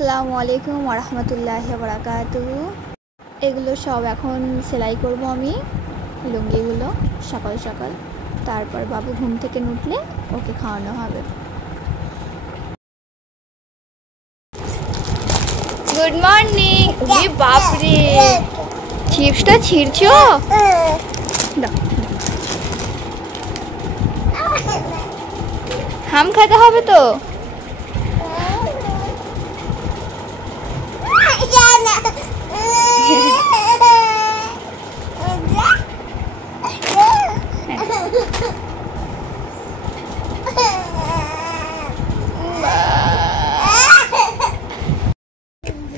আসসালামু আলাইকুম ওয়া রাহমাতুল্লাহি ওয়া বারাকাতুহু। এগুলো সব এখন সেলাই করব আমি, লুঙ্গিগুলো সকাল সকাল। তারপর বাবু ঘুম থেকে উঠলে ওকে খাওয়ানো হবে। Good morning. ওরে বাপ রে, চিপসটা ছিঁড়ছো? দাও, হাম খেতে হবে তো।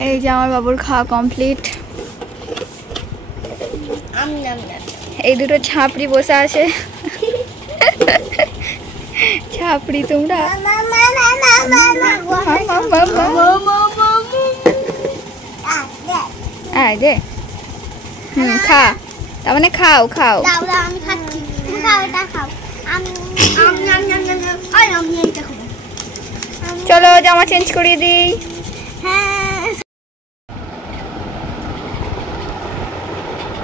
এই যে আমার বাবুর খাওয়া কমপ্লিট। এই দুটো ছাপড়ি বসে আছে। ছাপড়ি তোমরা দে। খা, তার মানে খাও খাও। চলো জামা চেঞ্জ করিয়ে দিই।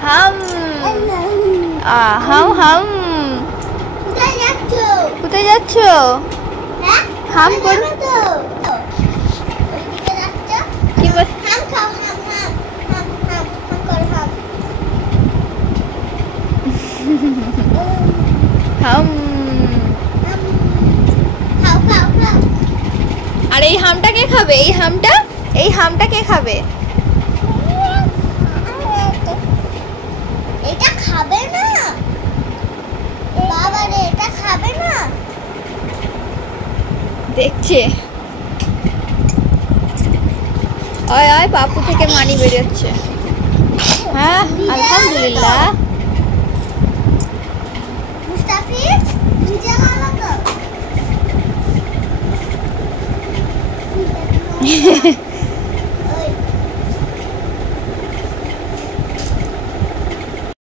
হাম হাম হাম। কোথায় যাচ্ছ? হাম কর। কি বল? হাম। আর এই হামটা কে খাবে? এই হামটা কে খাবে? এটা খাবে না বাবা রে, এটা খাবে না। দেখছে। আয় আয়, পাপু থেকে মানি বেরোচ্ছে। হ্যাঁ আলহামদুলিল্লাহ। মুস্তাফিজ ভিজে গেল তো।